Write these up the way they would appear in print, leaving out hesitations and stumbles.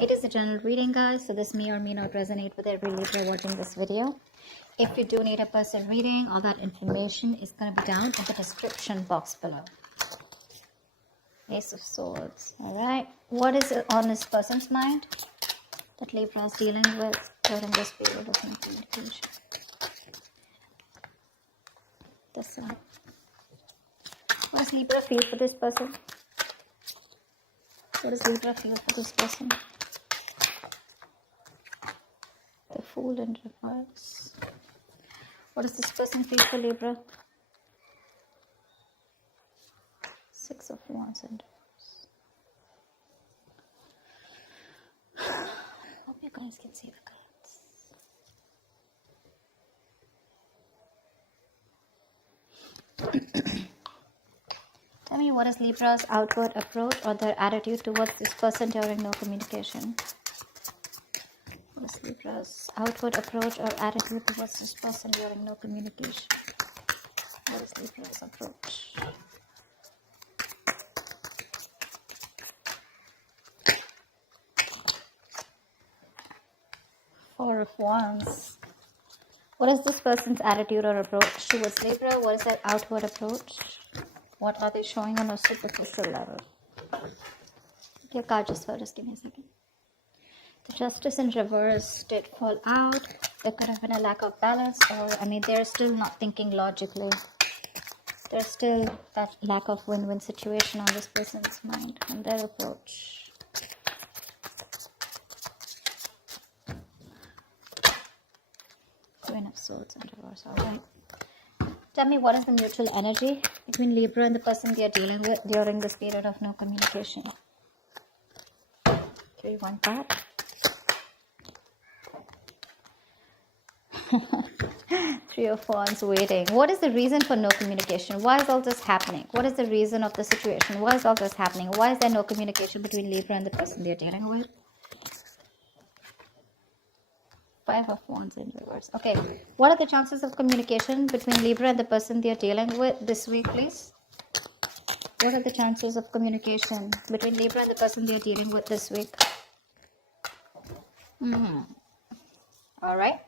It is a general reading, guys, so this may or may not resonate with every Libra watching this video. If you do need a personal reading, all that information is going to be down in the description box below. Ace of Swords. Alright. What is on this person's mind that Libra is dealing with during this period of communication? This one. What does Libra feel for this person? What does Libra feel for this person? The Fool in reverse. What does this person feel for Libra? Six of Wands in reverse. Hope you guys can see the cards. Tell me, what is Libra's outward approach or their attitude towards this person during no communication? What is Libra's outward approach or attitude towards this person during no communication? What is Libra's approach? Four of Wands. What is this person's attitude or approach towards Libra? What is their outward approach? What are they showing on a superficial level? Your card just fell. Just give me a second. The Justice in reverse did fall out. There could have been a lack of balance, or they're still not thinking logically. There's still that lack of win-win situation on this person's mind and their approach. Queen of Swords in reverse. Alright. Tell me, what is the mutual energy between Libra and the person they are dealing with during this period of no communication? 3-1 card. Three of Wands, waiting. What is the reason for no communication? Why is all this happening? What is the reason of the situation? Why is all this happening? Why is there no communication between Libra and the person they are dealing with? 5 of Wands in reverse. Okay, what are the chances of communication between Libra and the person they are dealing with this week, please? What are the chances of communication between Libra and the person they are dealing with this week? All right.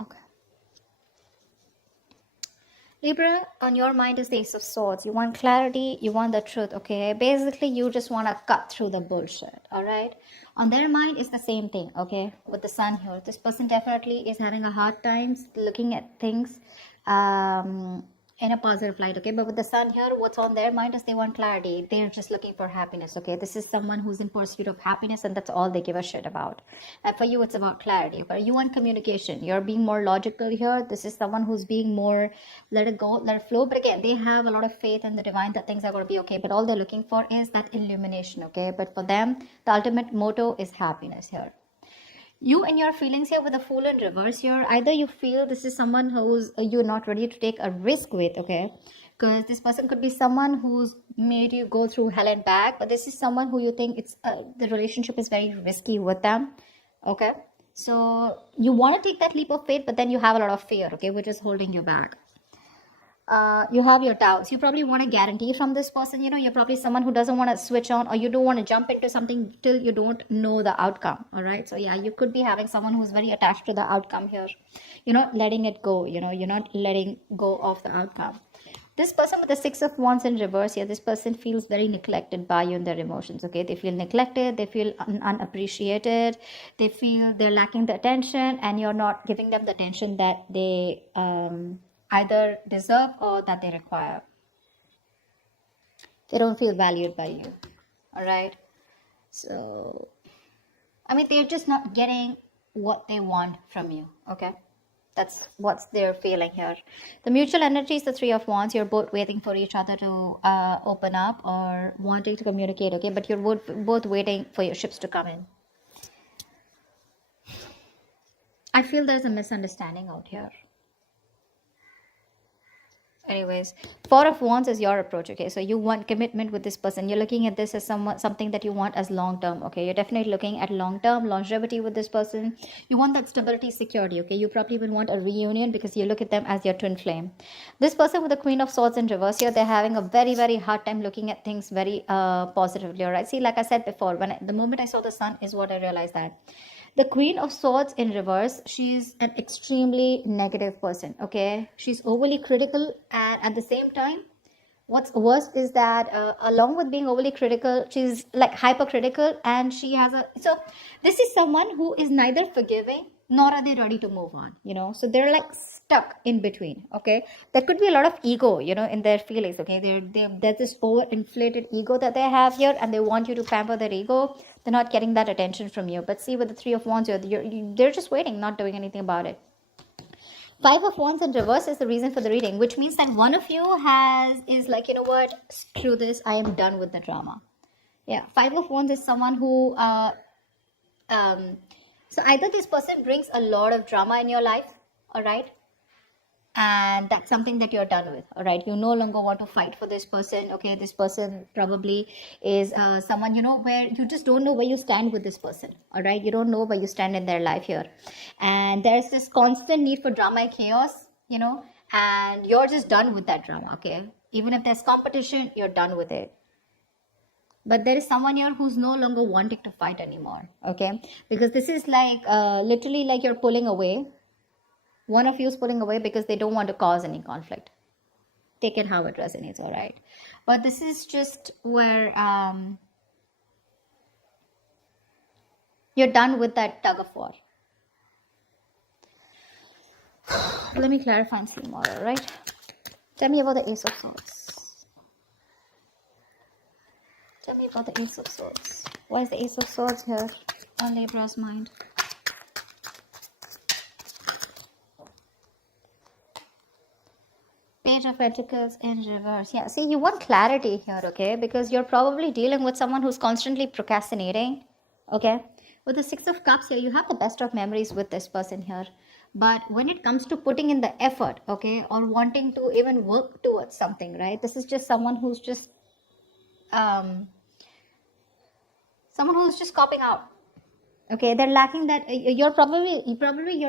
Okay. Libra, on your mind is the Ace of Swords. You want clarity, you want the truth, okay? Basically, you just want to cut through the bullshit, all right? On their mind is the same thing, okay? With the Sun here. This person definitely is having a hard time looking at things in a positive light, okay? But with the Sun here, what's on their mind is they want clarity. They're just looking for happiness, okay? This is someone who's in pursuit of happiness, and that's all they give a shit about. And for you, it's about clarity, okay? You want communication. You're being more logical here. This is someone who's being more, let it go, let it flow. But again, they have a lot of faith in the divine that things are going to be okay. But all they're looking for is that illumination, okay? But for them, the ultimate motto is happiness here. You and your feelings here with the Fool in reverse here, either you feel this is someone who's you're not ready to take a risk with, okay? Because this person could be someone who's made you go through hell and back, but this is someone who you think it's the relationship is very risky with them, okay? So you want to take that leap of faith, but then you have a lot of fear, okay, which is holding you back. You have your doubts. You probably want a guarantee from this person. You know, you're probably someone who doesn't want to switch on, or you don't want to jump into something till you don't know the outcome. All right. So yeah, you could be having someone who's very attached to the outcome here. You're not letting it go. You know, you're not letting go of the outcome. This person with the Six of Wands in reverse here, this person feels very neglected by you in their emotions, okay? They feel neglected, they feel unappreciated, they feel they're lacking the attention, and you're not giving them the attention that they either deserve or that they require. They don't feel valued by you, all right? So, they're just not getting what they want from you, okay? That's what they're feeling here. The mutual energy is the Three of Wands. You're both waiting for each other to open up or wanting to communicate, okay? But you're both waiting for your ships to come in. I feel there's a misunderstanding out here. Anyways, Four of Wands is your approach, okay? So you want commitment with this person. You're looking at this as something that you want as long term, okay? You're definitely looking at long term longevity with this person. You want that stability, security, okay? You probably even want a reunion because you look at them as your twin flame. This person with the Queen of Swords in reverse here, they're having a very, very hard time looking at things very positively, all right? See, like I said before, the moment I saw the sun is what I realized that the Queen of Swords in reverse, she's an extremely negative person, okay? She's overly critical, and at the same time, what's worse is that along with being overly critical, she's like hypercritical, and she has so this is someone who is neither forgiving nor are they ready to move on, you know? So they're like stuck in between, okay? There could be a lot of ego, you know, in their feelings, okay? There's this overinflated ego that they have here, and they want you to pamper their ego. They're not getting that attention from you. But see, with the Three of Wands, they're just waiting, not doing anything about it. Five of Wands in reverse is the reason for the reading, which means that one of you is like, you know what, screw this, I am done with the drama. Yeah, Five of Wands is someone who so either this person brings a lot of drama in your life, all right, and that's something that you're done with, all right? You no longer want to fight for this person, okay? This person probably is someone, you know, where you just don't know where you stand with this person, all right? You don't know where you stand in their life here, and there's this constant need for drama and chaos, you know, and you're just done with that drama, okay? Even if there's competition, you're done with it. But there is someone here who's no longer wanting to fight anymore, okay? Because this is like literally like you're pulling away. One of you is pulling away because they don't want to cause any conflict. Take it how it resonates, all right? But this is just where you're done with that tug of war. Let me clarify and see more, all right? Tell me about the Ace of Swords. Tell me about the Ace of Swords. Why is the Ace of Swords here on Libra's mind? Page of Pentacles in reverse. Yeah, see, you want clarity here, okay? Because you're probably dealing with someone who's constantly procrastinating, okay? With the Six of Cups here, you have the best of memories with this person here. But when it comes to putting in the effort, okay, or wanting to even work towards something, right? This is just someone who's just copping out, okay? They're lacking that. You're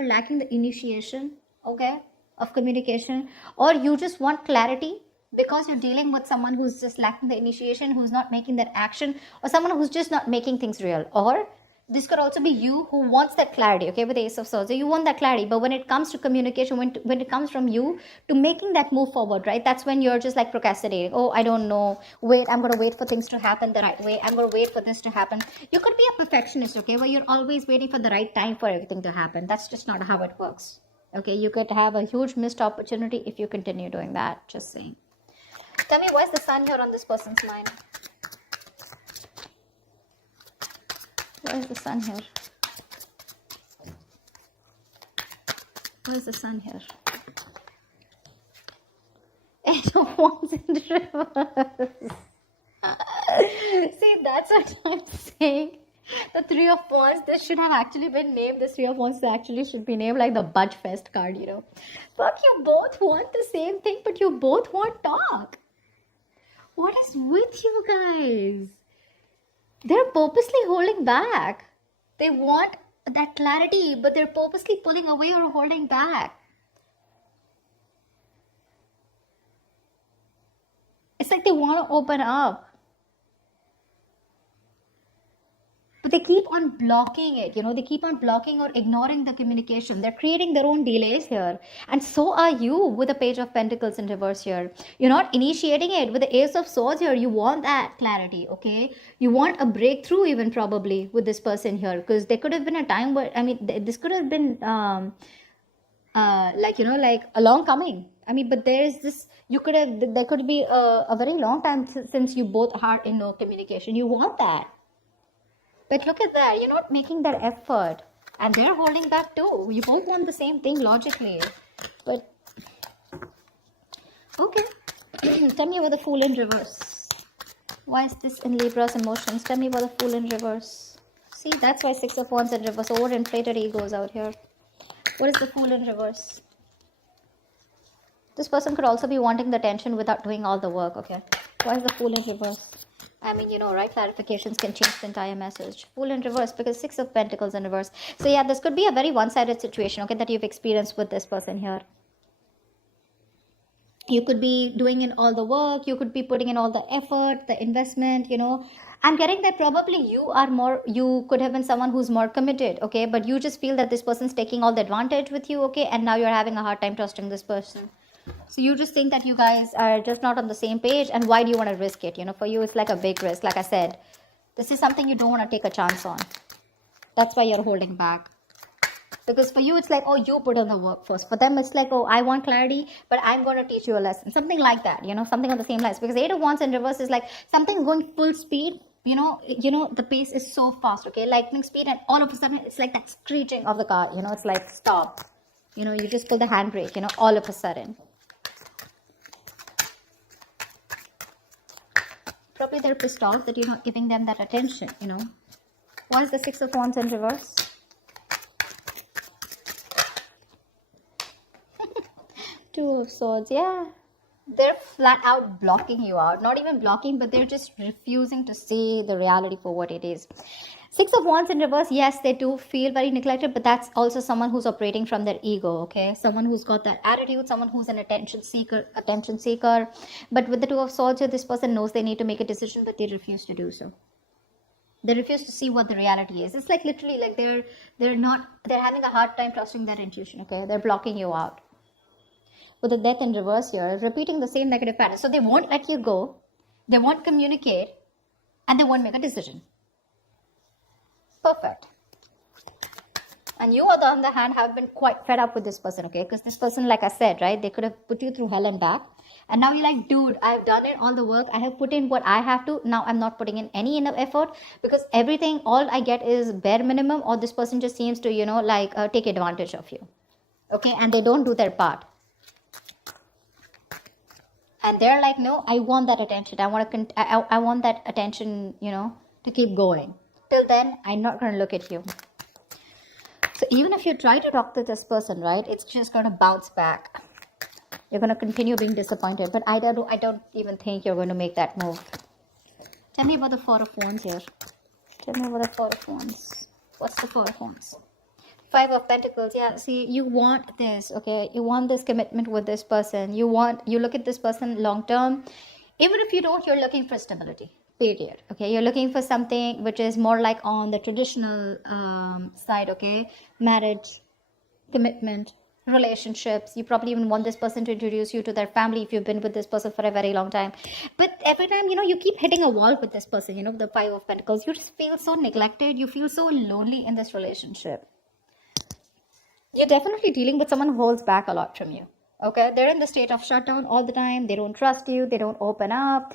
lacking the initiation, okay, of communication, or you just want clarity because you're dealing with someone who's just lacking the initiation, who's not making that action, or someone who's just not making things real. Or this could also be you who wants that clarity, okay, with the Ace of Swords. So you want that clarity, but when it comes to communication, when it comes from you to making that move forward, right, that's when you're just like procrastinating. Oh, I don't know, wait, I'm going to wait for things to happen the right way, I'm going to wait for this to happen. You could be a perfectionist, okay, where you're always waiting for the right time for everything to happen. That's just not how it works, okay? You could have a huge missed opportunity if you continue doing that. Just saying. Tell me, why is the sun here on this person's mind? Where is the sun here? Where is the sun here? Eight of Wands in reverse. See, that's what I'm saying. The Three of Wands, this should have actually been named, the Three of Wands actually should be named like the Budge Fest card, you know. But you both want the same thing, but you both want talk. What is with you guys? They're purposely holding back. They want that clarity, but they're purposely pulling away or holding back. It's like they want to open up, but they keep on blocking it, you know. They keep on blocking or ignoring the communication. They're creating their own delays here. And so are you with the Page of Pentacles in reverse here. You're not initiating it. With the Ace of Swords here, you want that clarity, okay? You want a breakthrough even probably with this person here, because there could have been a time where, I mean, this could have been like, you know, like a long coming. I mean, but there's this, there could be a very long time since you both are in no communication. You want that. But look at that, you're not making that effort. And they're holding back too. You both want the same thing logically. But, okay. Tell me about the Fool in reverse. Why is this in Libra's emotions? Tell me about the Fool in reverse. See, that's why Six of Wands in reverse. Overinflated egos out here. What is the Fool in reverse? This person could also be wanting the attention without doing all the work, okay? Why is the Fool in reverse? I mean, you know, right? Clarifications can change the entire message. Fool in reverse because Six of Pentacles in reverse. So yeah, this could be a very one-sided situation, okay, that you've experienced with this person here. You could be doing in all the work. You could be putting in all the effort, the investment, you know. I'm getting that probably you could have been someone who's more committed, okay? But you just feel that this person's taking all the advantage with you, okay? And now you're having a hard time trusting this person. So you just think that you guys are just not on the same page, and why do you want to risk it? You know, for you, it's like a big risk. Like I said, this is something you don't want to take a chance on. That's why you're holding back. Because for you, it's like, oh, you put in the work first. For them, it's like, oh, I want clarity, but I'm going to teach you a lesson. Something like that, you know, something on the same lines. Because Eight of Wands in reverse is like something's going full speed. You know, the pace is so fast, okay? Lightning speed, and all of a sudden, it's like that screeching of the car. You know, it's like, stop. You know, you just pull the handbrake, you know, all of a sudden. Probably they're pissed off that you're not giving them that attention, you know. What is the Six of Wands in reverse? Two of Swords, yeah. They're flat out blocking you out. Not even blocking, but they're just refusing to see the reality for what it is. Six of Wands in reverse, yes, they do feel very neglected, but that's also someone who's operating from their ego, okay? Someone who's got that attitude, someone who's an attention seeker. But with the Two of Swords here, this person knows they need to make a decision, but they refuse to do so. They refuse to see what the reality is. It's like literally like they're having a hard time trusting their intuition, okay? They're blocking you out. With the Death in reverse here, repeating the same negative pattern. So they won't let you go, they won't communicate, and they won't make a decision. Perfect. And you, on the other hand, have been quite fed up with this person, okay? Because this person, like I said, right, they could have put you through hell and back. And now you're like, dude, I've done it, all the work. I have put in what I have to. Now I'm not putting in any enough effort because everything, all I get is bare minimum, or this person just seems to, you know, like take advantage of you. Okay? And they don't do their part. And they're like, no, I want that attention. I want that attention, you know, to keep going. Till then, I'm not going to look at you. So even if you try to talk to this person, right, it's just going to bounce back. You're going to continue being disappointed. But I don't even think you're going to make that move. Tell me about the Four of Wands here. Tell me about the Four of Wands. What's the Four of Wands? Five of Pentacles. Yeah, see, you want this, okay? You want this commitment with this person. You look at this person long term. Even if you don't, you're looking for stability. Period. Okay, you're looking for something which is more like on the traditional side, okay? Marriage, commitment, relationships. You probably even want this person to introduce you to their family if you've been with this person for a very long time. But every time, you know, you keep hitting a wall with this person, you know, the Five of Pentacles. You just feel so neglected. You feel so lonely in this relationship. You're definitely dealing with someone who holds back a lot from you. Okay, they're in the state of shutdown all the time. They don't trust you. They don't open up.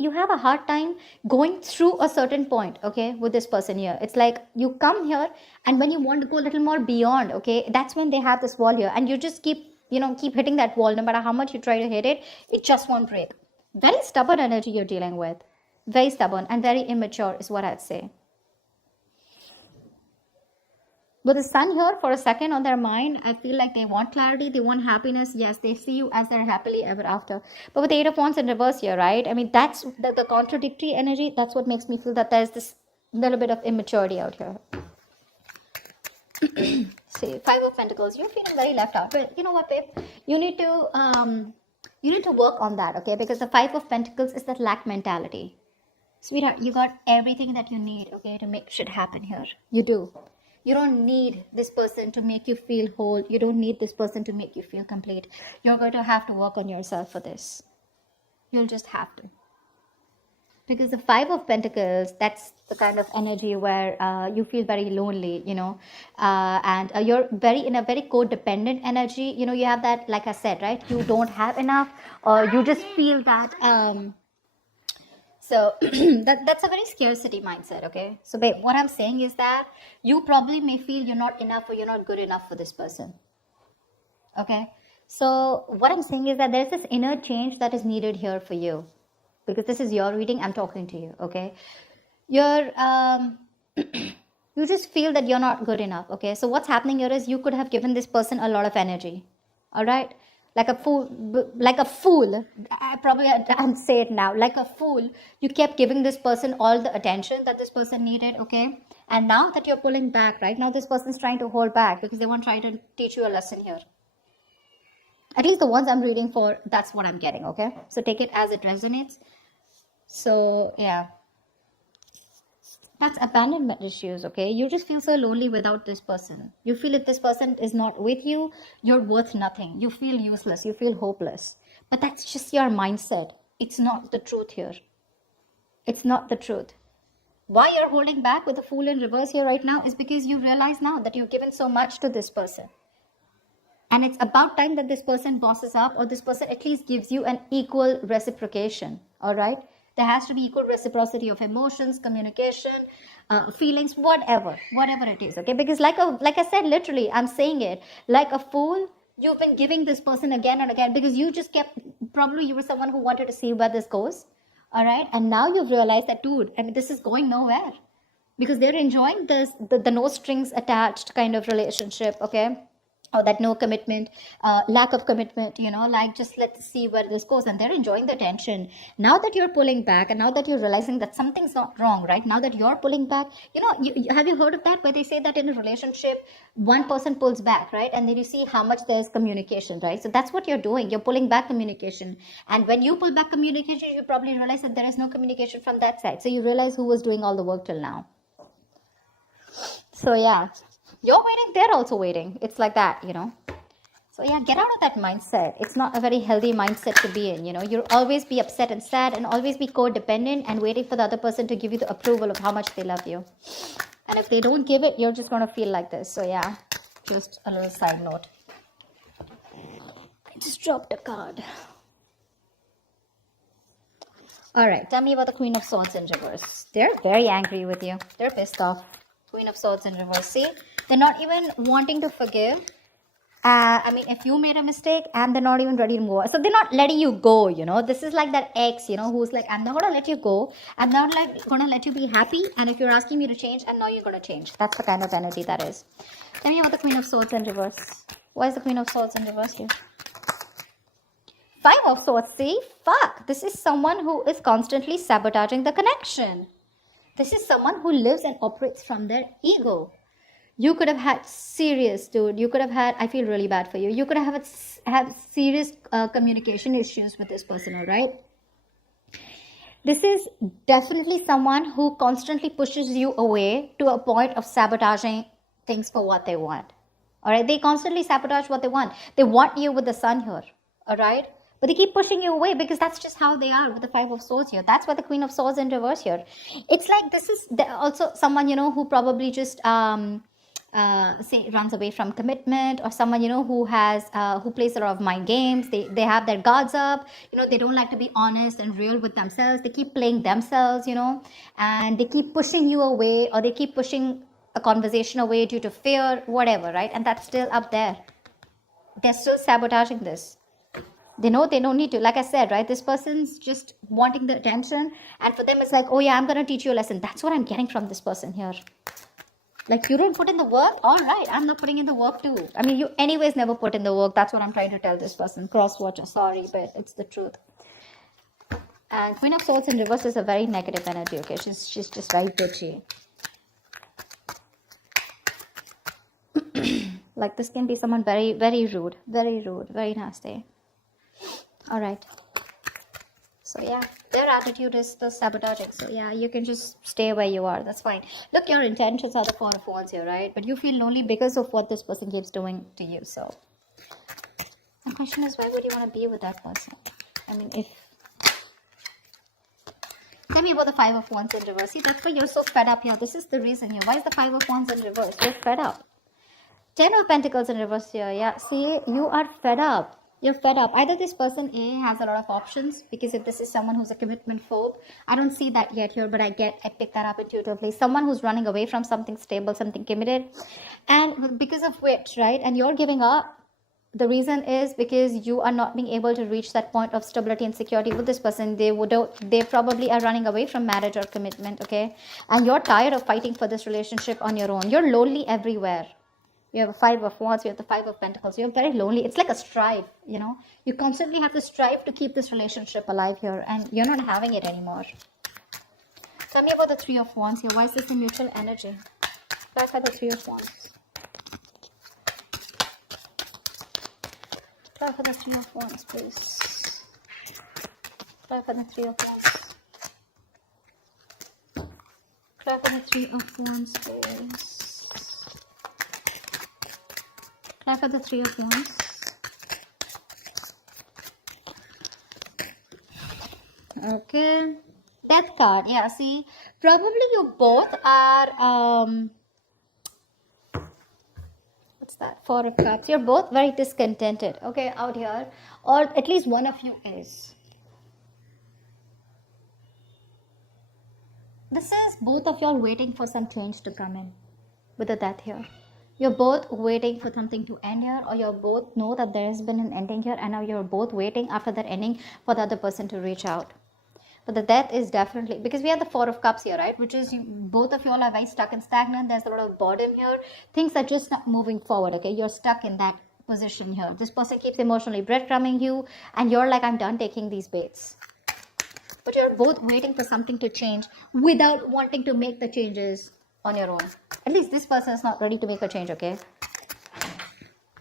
You have a hard time going through a certain point, okay, with this person here. It's like you come here, and when you want to go a little more beyond, okay, that's when they have this wall here, and you just keep hitting that wall. No matter how much you try to hit it, it just won't break. Very stubborn energy you're dealing with. Very stubborn and very immature is what I'd say. With the Sun here for a second on their mind, I feel like they want clarity, they want happiness. Yes, they see you as their happily ever after. But with the Eight of Wands in reverse here, right? I mean, that's the contradictory energy. That's what makes me feel that there's this little bit of immaturity out here. See, Five of Pentacles, you're feeling very left out. But you know what, babe? You need to work on that, okay? Because the Five of Pentacles is that lack mentality. Sweetheart, you got everything that you need, okay, to make shit happen here. You do. You don't need this person to make you feel whole. You don't need this person to make you feel complete. You're going to have to work on yourself for this. You'll just have to. Because the Five of Pentacles, that's the kind of energy where you feel very lonely, you know, and you're in a very codependent energy. You know, you have that, like I said, right? You don't have enough, or you just feel that... So that's a very scarcity mindset, okay? So babe, what I'm saying is that you probably may feel you're not enough or you're not good enough for this person, okay? So what I'm saying is that there's this inner change that is needed here for you, because this is your reading. I'm talking to you, okay? You just feel that you're not good enough, okay? So what's happening here is you could have given this person a lot of energy, all right? like a fool, like a fool. I'm say it now, like a fool. You kept giving this person all the attention that this person needed, okay? And now that you're pulling back, right now, this person's trying to hold back because they want to try to teach you a lesson here. At least the ones I'm reading for, that's what I'm getting, okay? So take it as it resonates. So yeah, that's abandonment issues, okay? You just feel so lonely without this person. You feel if this person is not with you, you're worth nothing. You feel useless. You feel hopeless. But that's just your mindset. It's not the truth here. It's not the truth. Why you're holding back with the Fool in reverse here right now is because you realize now that you've given so much to this person. And it's about time that this person bosses up, or this person at least gives you an equal reciprocation, all right? There has to be equal reciprocity of emotions, communication, feelings, whatever it is, okay? Because like I said, literally, I'm saying it, like a fool, you've been giving this person again and again because you just kept, probably you were someone who wanted to see where this goes, all right? And now you've realized that, dude, I mean, this is going nowhere because they're enjoying this, the no strings attached kind of relationship, okay? Or that no commitment, lack of commitment, you know, like just let's see where this goes. And they're enjoying the tension. Now that you're pulling back and now that you're realizing that something's not wrong, right? Now that you're pulling back, you know, have you heard of that? Where they say that in a relationship, one person pulls back, right? And then you see how much there's communication, right? So that's what you're doing. You're pulling back communication. And when you pull back communication, you probably realize that there is no communication from that side. So you realize who was doing all the work till now. So yeah. You're waiting, they're also waiting. It's like that, you know. So yeah, get out of that mindset. It's not a very healthy mindset to be in, you know. You'll always be upset and sad and always be codependent and waiting for the other person to give you the approval of how much they love you. And if they don't give it, you're just going to feel like this. So yeah, just a little side note. I just dropped a card. All right, tell me about the Queen of Swords in reverse. They're very angry with you. They're pissed off. Queen of Swords in reverse. See, they're not even wanting to forgive. I mean, if you made a mistake, and they're not even ready to move on. So they're not letting you go, you know. This is like that ex, you know, who's like, I'm not going to let you go. I'm not like going to let you be happy. And if you're asking me to change, I know you're going to change. That's the kind of energy that is. Tell me about the Queen of Swords in reverse. Why is the Queen of Swords in reverse here? Five of Swords. See, fuck. This is someone who is constantly sabotaging the connection. This is someone who lives and operates from their ego. You could have had serious, dude. You could have had, I feel really bad for you. You could have had serious communication issues with this person, all right? This is definitely someone who constantly pushes you away to a point of sabotaging things for what they want. All right? They constantly sabotage what they want. They want you with the sun here, all right? But they keep pushing you away because that's just how they are with the Five of Swords here. That's why the Queen of Swords in reverse here. It's like this is also someone, you know, who probably just say runs away from commitment, or someone, you know, who has who plays a lot of mind games. They have their guards up, you know. They don't like to be honest and real with themselves. They keep playing themselves, you know, and they keep pushing you away, or they keep pushing a conversation away due to fear, whatever, right? And that's still up there. They're still sabotaging this. They know they don't need to. Like I said, right? This person's just wanting the attention. And for them, it's like, oh yeah, I'm going to teach you a lesson. That's what I'm getting from this person here. Like, you don't put in the work? All right, I'm not putting in the work too. I mean, you anyways never put in the work. That's what I'm trying to tell this person. Cross-watcher, sorry, but it's the truth. And Queen of Swords in reverse is a very negative energy, okay? She's just very bitchy. Like, this can be someone very, very rude, very nasty. All right. So yeah, their attitude is the sabotaging. So yeah, you can just stay where you are. That's fine. Look, your intentions are the Four of Wands here, right? But you feel lonely because of what this person keeps doing to you. So the question is, why would you want to be with that person? I mean, if... Tell me about the Five of Wands in reverse. See, that's why you're so fed up here. This is the reason here. Why is the Five of Wands in reverse? You're fed up. Ten of Pentacles in reverse here. Yeah, see, you are fed up. You're fed up. Either this person A has a lot of options, because if this is someone who's a commitment phobe, I don't see that yet here, but I pick that up intuitively. Someone who's running away from something stable, something committed, and because of which, right? And you're giving up. The reason is because you are not being able to reach that point of stability and security with this person. They probably are running away from marriage or commitment, okay? And you're tired of fighting for this relationship on your own. You're lonely everywhere. You have a 5 of Wands, you have the 5 of Pentacles. You're very lonely. It's like a strive, you know. You constantly have to strive to keep this relationship alive here, and you're not having it anymore. Tell me about the 3 of Wands here. Why is this a mutual energy? Clarify the 3 of Wands. Clarify the 3 of Wands, please. Clarify the 3 of Wands. Clarify the 3 of Wands, please. Clarify the 3 of Wands. Okay. Death card. Yeah, see, probably you both are, what's that? 4 of Cups. You're both very discontented, okay, out here. Or at least one of you is. This is both of y'all waiting for some change to come in with the Death here. You're both waiting for something to end here, or you both know that there has been an ending here, and now you're both waiting after that ending for the other person to reach out. But the Death is definitely, because we have the 4 of Cups here, right? Which is both of you all are very stuck and stagnant. There's a lot of boredom here. Things are just not moving forward, okay? You're stuck in that position here. This person keeps emotionally breadcrumbing you, and you're like, I'm done taking these baits. But you're both waiting for something to change without wanting to make the changes on your own. At least this person is not ready to make a change, okay?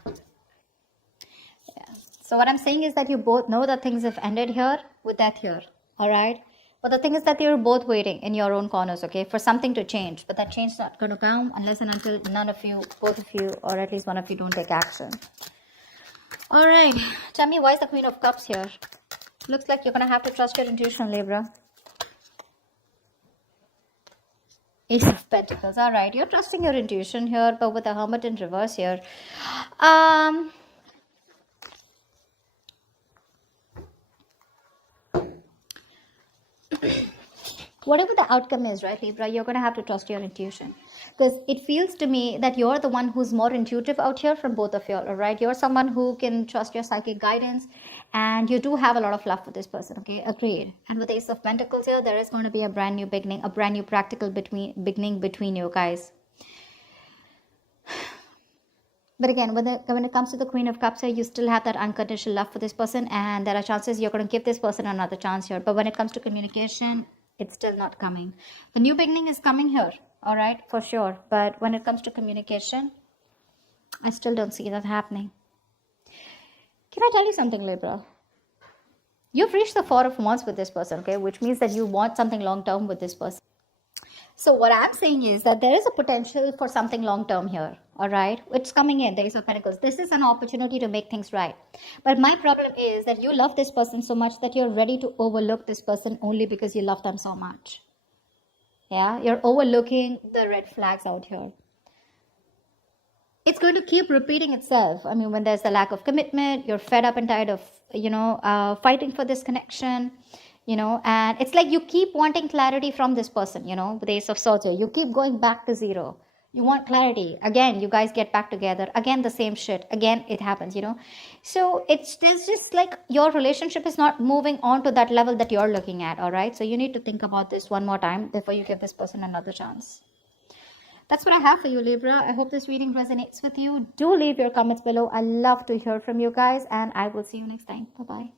Yeah. So what I'm saying is that you both know that things have ended here with Death here, all right? But the thing is that you're both waiting in your own corners, okay, for something to change. But that change is not going to come unless and until none of you, both of you, or at least one of you don't take action. All right. Tell me, why is the Queen of Cups here? Looks like you're going to have to trust your intuition, Libra. Ace of Pentacles. All right. You're trusting your intuition here, but with the Hermit in reverse here. Whatever the outcome is, right, Libra, you're going to have to trust your intuition. Because it feels to me that you're the one who's more intuitive out here from both of you, all right? You're someone who can trust your psychic guidance, and you do have a lot of love for this person, okay? Agreed. And with the Ace of Pentacles here, there is going to be a brand new beginning, a brand new practical beginning between you guys. But again, when it comes to the Queen of Cups here, you still have that unconditional love for this person, and there are chances you're going to give this person another chance here. But when it comes to communication, it's still not coming. The new beginning is coming here, all right, for sure. But when it comes to communication, I still don't see that happening. Can I tell you something, Libra? You've reached the 4 of Wands with this person, okay, which means that you want something long-term with this person. So what I'm saying is that there is a potential for something long-term here, all right? It's coming in, the Ace of Pentacles. This is an opportunity to make things right. But my problem is that you love this person so much that you're ready to overlook this person only because you love them so much. Yeah, you're overlooking the red flags out here. It's going to keep repeating itself. I mean, when there's a lack of commitment, you're fed up and tired of, fighting for this connection. And it's like you keep wanting clarity from this person, with the Ace of Swords here. You keep going back to zero. You want clarity. Again, you guys get back together. Again, the same shit. Again, it happens, So there's just like your relationship is not moving on to that level that you're looking at, all right? So you need to think about this one more time before you give this person another chance. That's what I have for you, Libra. I hope this reading resonates with you. Do leave your comments below. I love to hear from you guys, and I will see you next time. Bye-bye.